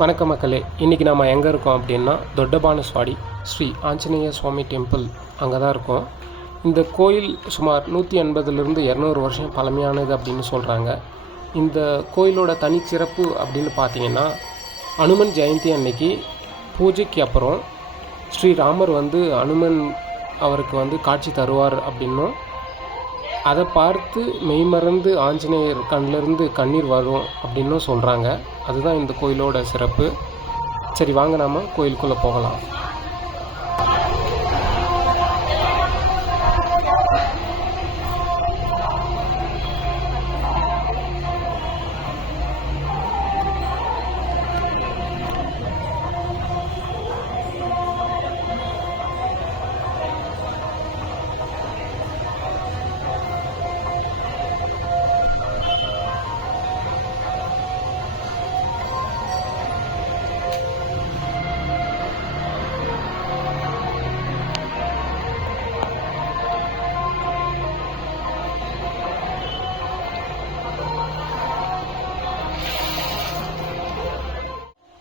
வணக்கம் மக்களே, இன்றைக்கி நம்ம எங்கே இருக்கோம் அப்படின்னா தொட்டபானஸ்வாடி ஸ்ரீ ஆஞ்சநேய சுவாமி டெம்பிள் அங்கே தான் இருக்கோம். இந்த கோயில் சுமார் 180லிருந்து 200 வருஷம் பழமையானது அப்படின்னு சொல்கிறாங்க. இந்த கோயிலோட தனிச்சிறப்பு அப்படின்னு பார்த்தீங்கன்னா, அனுமன் ஜெயந்தி அன்னைக்கு பூஜைக்கு அப்புறம் ஸ்ரீராமர் அனுமன் அவருக்கு காட்சி தருவார் அப்படின்னும், அதை பார்த்து மெய்மறந்து ஆஞ்சநேயர் கண்ணிலிருந்து கண்ணீர் வரும் அப்படின்னும் சொல்கிறாங்க. அதுதான் இந்த கோயிலோட சிறப்பு. சரி, வாங்க நாம கோயிலுக்குள்ளே போகலாம்.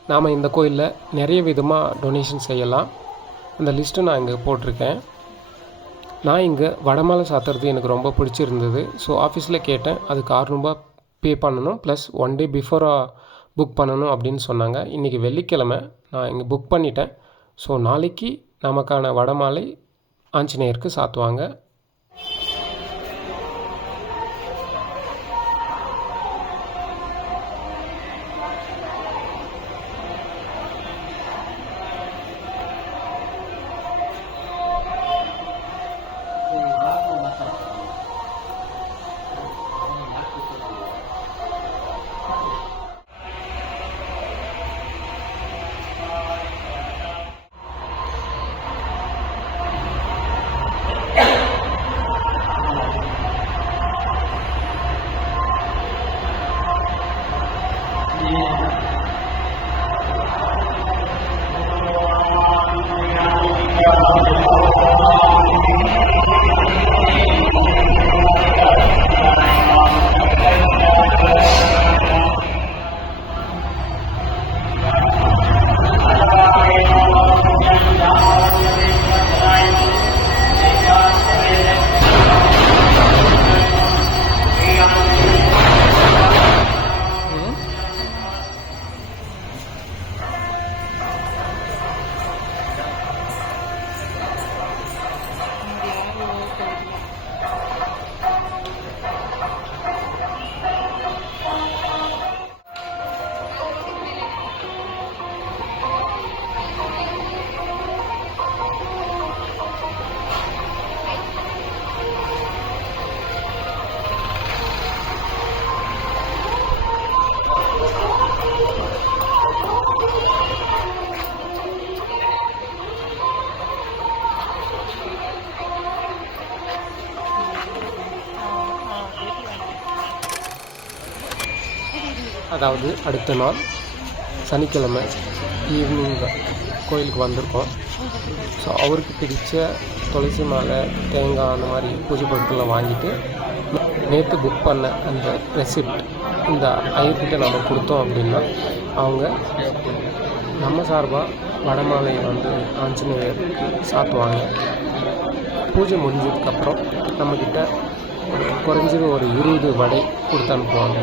நாம் இந்த கோயிலில் நிறைய விதமாக டொனேஷன் செய்யலாம். அந்த லிஸ்ட்டு நான் இங்கே போட்டிருக்கேன். நான் இங்கே வடமாலை சாத்துறது எனக்கு ரொம்ப பிடிச்சிருந்தது. ஸோ ஆஃபீஸில் கேட்டேன், அதுக்கு ₹600 பே பண்ணணும், ப்ளஸ் 1 டே பிஃபோராக புக் பண்ணணும் அப்படின்னு சொன்னாங்க. இன்றைக்கி வெள்ளிக்கிழமை, நான் இங்கே புக் பண்ணிட்டேன். ஸோ நாளைக்கு நமக்கான வடமாலை ஆஞ்சநேயருக்கு சாத்துவாங்க. அதாவது அடுத்த நாள் சனிக்கிழமை ஈவினிங் கோயிலுக்கு வந்திருக்கோம். ஸோ அவருக்கு பிடிச்ச துளசி மாலை, தேங்காய், அந்த மாதிரி பூஜை பொருட்கள்லாம் வாங்கிட்டு நேற்று புக் பண்ண அந்த ரெசிப்ட் இந்த ஐயர்கிட்ட நம்ம கொடுத்தோம் அப்படின்னா அவங்க நம்ம சார்பாக வடமாலையை ஆஞ்சநேயருக்கு சாத்துவாங்க. பூஜை முடிஞ்சதுக்கப்புறம் நம்மக்கிட்ட குறைஞ்சது ஒரு 20 வடை கொடுத்து அனுப்புவாங்க.